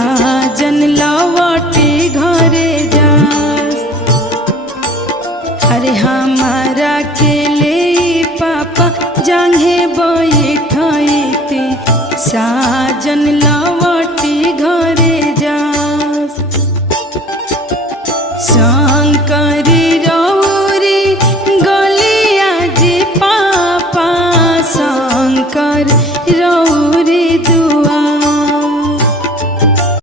साजन लौटे घरे जास। अरे हमारा के ले पापा जांघे बैठते साजन लौ